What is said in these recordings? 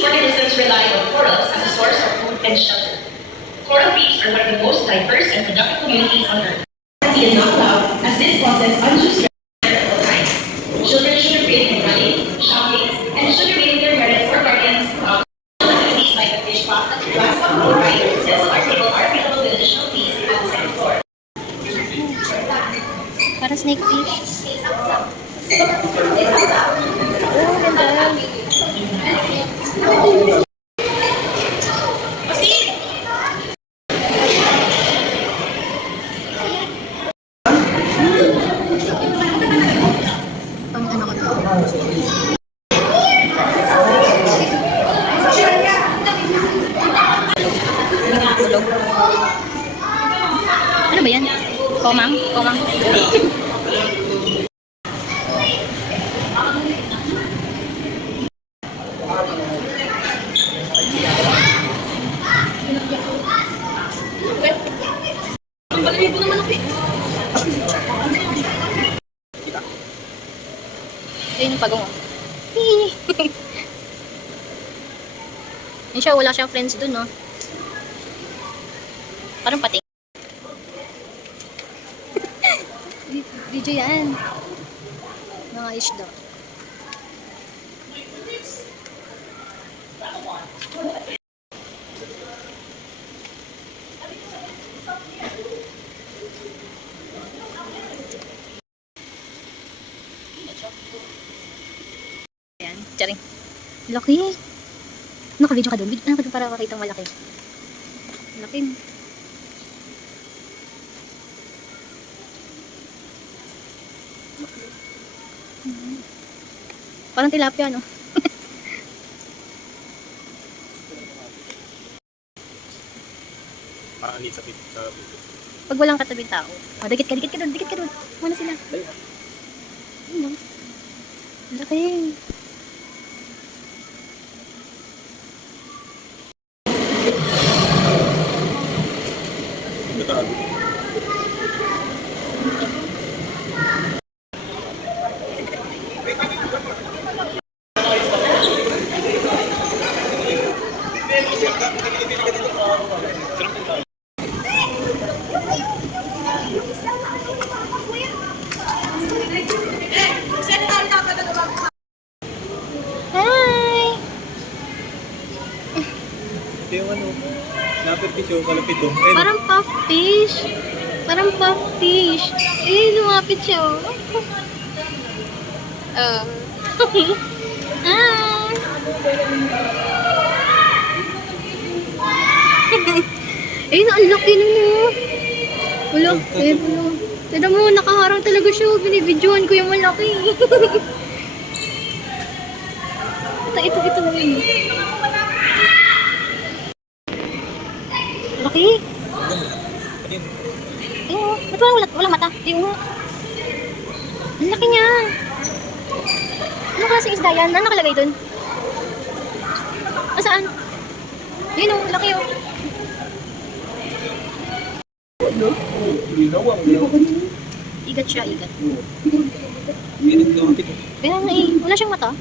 These organisms rely on corals as a source of food and shelter. Coral reefs are one of the most diverse and productive communities on Earth. Is not allowed as this causes undue stress at all times. Children should refrain from running, shopping, and should remain with their parents or guardians throughout. Activities like the fish pond, glass cup, or ride, our table are available with additional fees at the second floor. Para snake fish. Oh, ganda. Pang ano ko to? Ano ba yan? Komang? Komang? Ang balamin ko naman ako eh. Ayun yung pagong. Yun siya, wala siyang friends dun, no? Parang pati. Video yan. Mga isda. Ayan, charing. Laki. Naka-video ka doon? Ano ka doon para makita ang malaki? Laki. Parang tilapia, no? Paanit sa video. Pag walang katabi tao. Oh, dikit ka doon, dikit ka doon. Muna sila. Ayun, no? Laki. Hi! Ito yung ano, napit yung kalapit doon. Parang puff fish. Parang puff fish. Eh, lumapit siya, oh. Hi! Eh, ang laki nun, oh. Wala, eh, wala. Tignan mo, nakaharang talaga siya. Binibidyohan ko yung malaki. Ito mo yun. Laki. Ayun, ba't walang mata? Ayun nga. Ang laki niya. Ano klaseng isda yan? Ano nakalagay dun? Saan? Ayun oh, laki oh. Igat siya, igat. Kaya nga eh, wala siyang mata.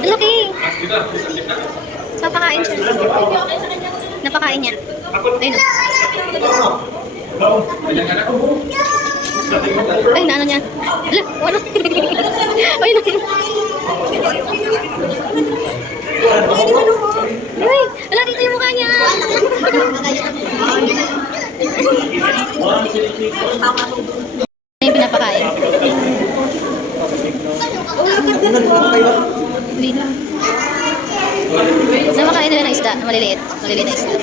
Laki! Papakain siya. Napakain niya. Ayun o. Ay, naano niya. Ala, ano? Ay, naano. Ay, ala, dito yung mukha niya. Ano yung pinapakain? Hindi na. Saan makain nila ng isda? Maliliit. Maliliit na isda.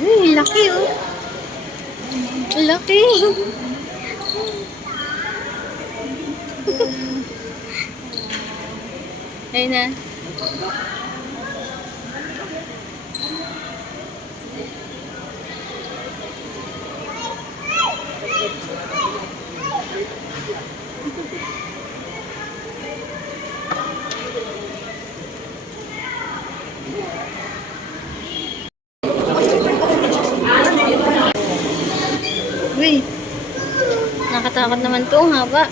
Uy, laki oh. Laki. Ayun na. Uy, nakatakot naman to, ang haba.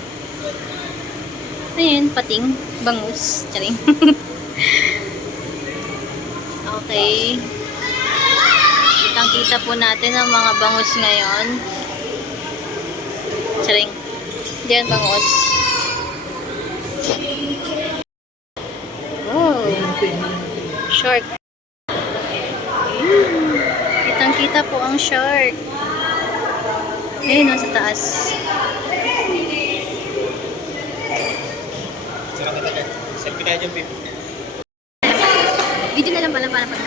Ayun, pating, bangus, charing. Okay. Kitang-kita po natin ang mga bangus ngayon. Charing. Diyan, bangus. Oh, shark. Kitang-kita po ang shark. Ayun, nasa taas. Sarang kita dyan. Selfie tayo dyan, babe. Video na lang pala para pag...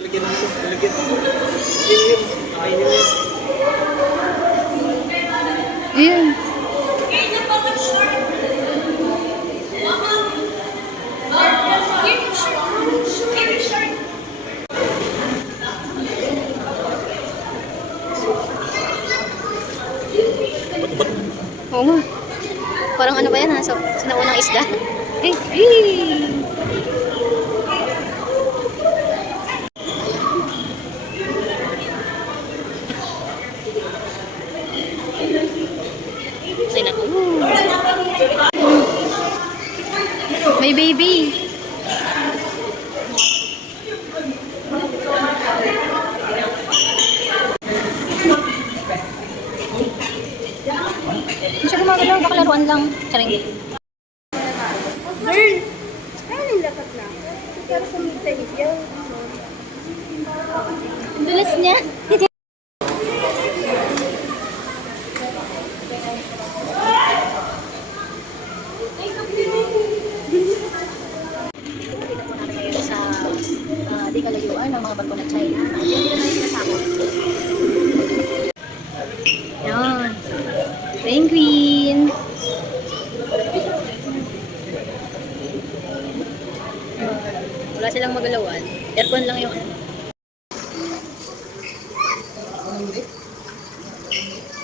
Lagyan mo ito. Lagyan mo. Yun. Nakainin mo. Ayun. Oo nga. Parang ano ba yan ha? So, sinaunang isda. Eh, eh. Say na. May baby. Hindi siya gumagalaw, baka laruan lang. Charing. Girl! Ano lapat na? Pero sa mid-times yan. Ang bilis niya. Sa di kalayuan ng mga barko na China. Hindi na tayo sinasakot. Yan. Penguin. Wala silang magalawan. Aircon lang yung ano.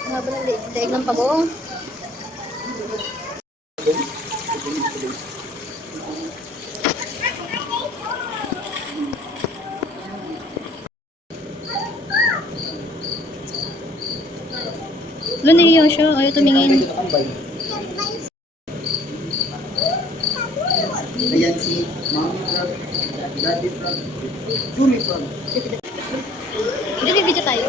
Ang haba ng daig ng pagong. Wala, naiiyak siya. Ayaw tumingin. Ayan si Mama Frog, Daddy Frog, Julie Frog. Hindi, may video tayo.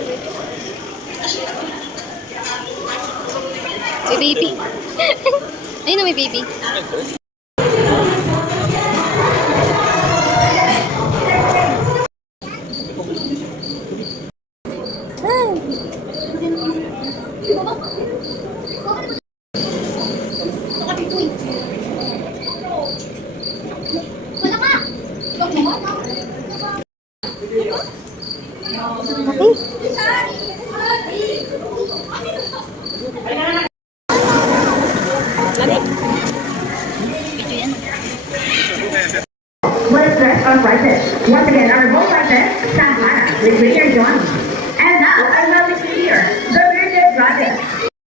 May baby. Ayun na, may baby. Was dressed on prices. Once again, our whole prices, Sahara, with Richard John. And now, I will see here, the bearded brothers.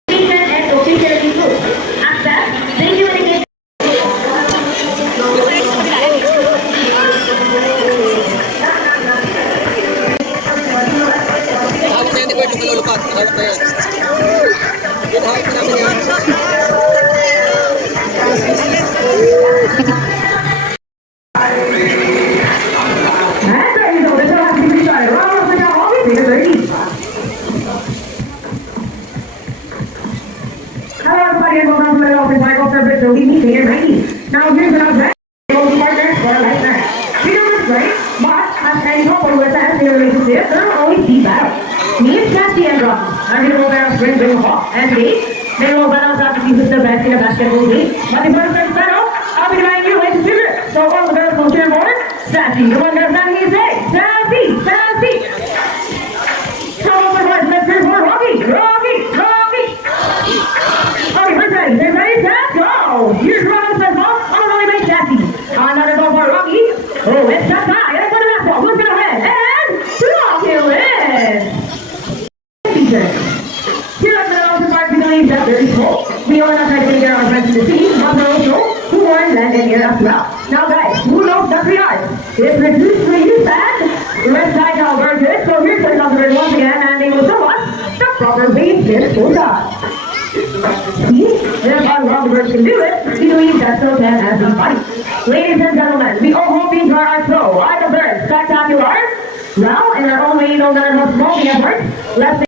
Vegan and occasionally food. Access And there you go. This one has to be started. Round of applause, Robbie. Take it ready. Hello, everybody, and welcome to the Open Michael Service. So we meet here ready. Now here's another partner for a life match. We know this great, but as any couple with an SEO relationship, there will always be battle. Me and Cassie and Rob are going to go there bring a hawk. And today, they will battle out to see who's the best in a basketball game. But the first battle, I'll be dividing you into two groups. So all the girls will cheer for Sassy. The one girl standing is say, Sassy, Sassy. So all the boys, let's cheer for Rocky, Rocky, Rocky. Okay, we're ready. They're ready, set, go. Here's Robin's first ball. On the way by Sassy. Another ball for Rocky. Oh, it's that high. And for the last ball. Who's going to win? And Rocky wins. Here at the Open Park, we believe that there is hope. We all have tried to figure our friends in the team, but there also who won landed here as well. Now guys, who knows the 3 yards? It's reduced to use and let's dive our version. So here's the number once again, and they will show us the proper way this goes on. See? There's how long the birds can do it. We believe that so can as a fight. Ladies and gentlemen, we all hope these are our pro. Are the birds spectacular? Well, in our own way, no matter how small the effort, let's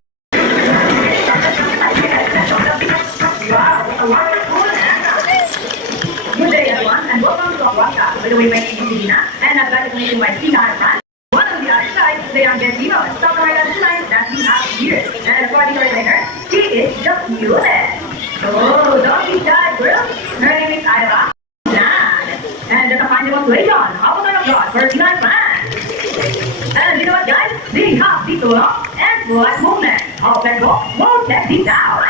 Good day everyone and welcome to our podcast. By the way, my name is Divina and I'd like to meet you my Tina and Fran. One on the other side, they are Gentino and some right on the line that we have here. And according to our trainer, she is the cutest. Oh, don't be shy, girl. Her name is Ira. And there's a fine demonstration. How about our God for Tina and Fran? And you know what guys? They have the solo and flat movement. How let's go? We'll check this out.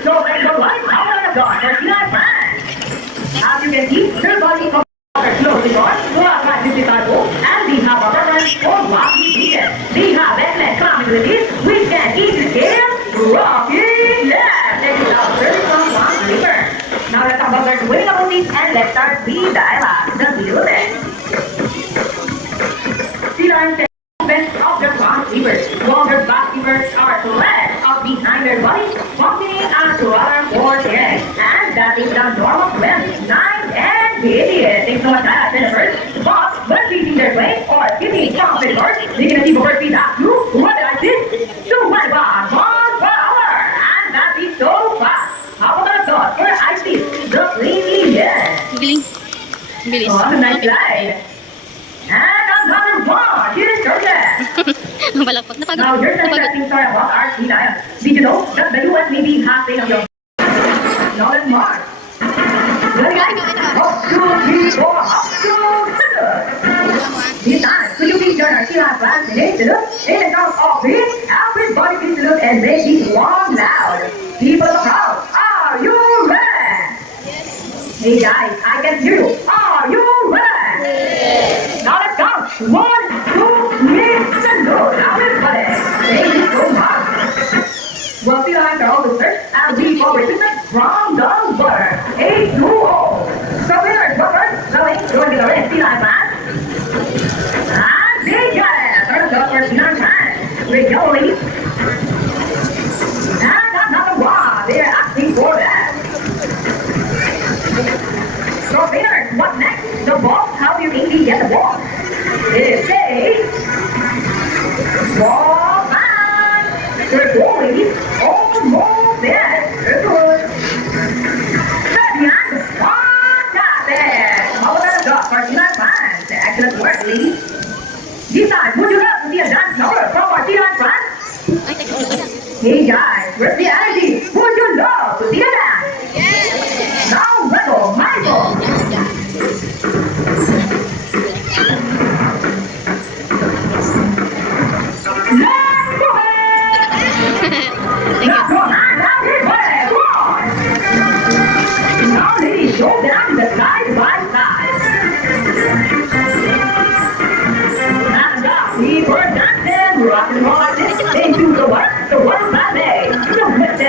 So let's go right. How about our God for Tina and Fran? As you can see, their body is closely on, and we have a reference for what we needed. We have excellent capabilities, we can easily scale, Rocky, yeah! Take it out first from one river. Now let's talk about the winning abilities and let's start the dialogue, the music. See the movements of the front rivers, while their back rivers are led up behind their bodies, functioning as rudder force here. And that is the normal swim, nice and idiot. Takes no time at first, but when facing their way or skipping from the first, they can achieve over speed up to what like this, 2 miles per hour. And that is so fast. How about that for ice speed? The cleanly, yes. Galing. Bilis. Oh, nice ride. And another one. Here's Georgia. Ang palakpak. Napagod. Now, here's an Napagod. interesting story about our sea lion. Did you know that the US may be halfway of your Nolan Mars? Ready, guys? Up, 2, 3, 4, up, 2, this time, could you please join our sea lion class today to look in the count of 3? Everybody please to look and make it one loud. People of the crowd, are you ready? Hey guys, I can hear you. Are you ready? Now let's count. 1, 2, 3, salute. Everybody. Thank you so much. Well, sea lions are always first and we forward treatment from the water. H2O. So winners, go first. Going to the red sea lion man. And they got it. First up for sea lion man. With yellow ladies. And another one. They're asking for that. So winners, what next? The ball? How do you really get the ball? It says ball man. They're going almost there. They're good. Second, fantastic. How about the for Tina fans? Excellent work, ladies. This time, would you love to see a dance number from our Tina fans? Ay, teka. Hey guys, where's the energy? Would you love to see a dance? Yes. Now, Michael, Michael. Let's go ahead. Let's go on, now everybody, come on. Now ladies, go down the side by side. And now, we were dancing, rocking and rolling into the water ballet. So let's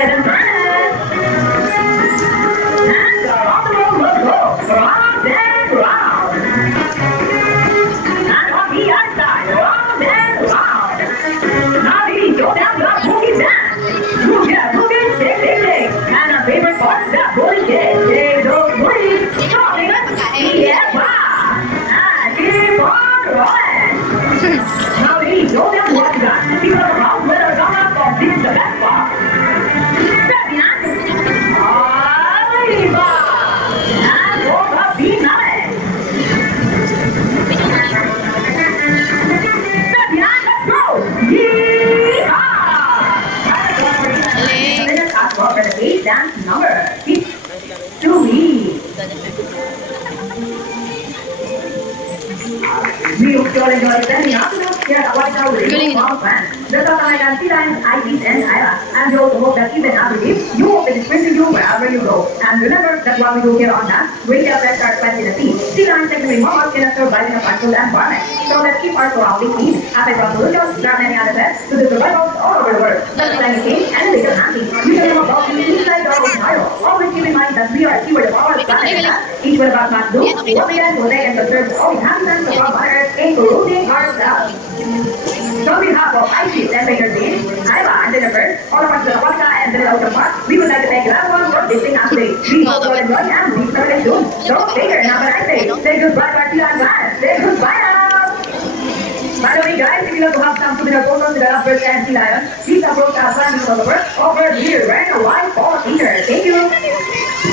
8th dance number. It's Julie. We hope you all enjoy spending afternoon here at White House Radio Mall Plan. The Tatamayan Tilan, IPs and Ira. And we also hope that even after this, you hope it is with you wherever you go. And remember that what we do here on that, we have fresh start 20 the team. Tilan secondary malls can assure by the food and farming. So let's keep our surroundings clean. As I brought solutions, there are many other steps to the survivals all over the world. Just like a king and a little handy. You can know about the inside our tomorrow. Always keep in mind that we are a steward of our planet. Each one of us must do what we can to protect and conserve all inhabitants of our planet, including ourselves. So on behalf of ISIS and Baker Dean, Iva and Jennifer, all of us at Vodka and the Ocean Park, we would like to thank everyone for visiting us today. We hope you all enjoy and we start it soon. So Baker, have a nice day. Say goodbye to our Tilan class. Say goodbye now. By the way, guys, if you want to have some souvenir photos with the lovebirds and sea lions, please approach our family photographer over here wearing a white polo t-shirt. Thank you.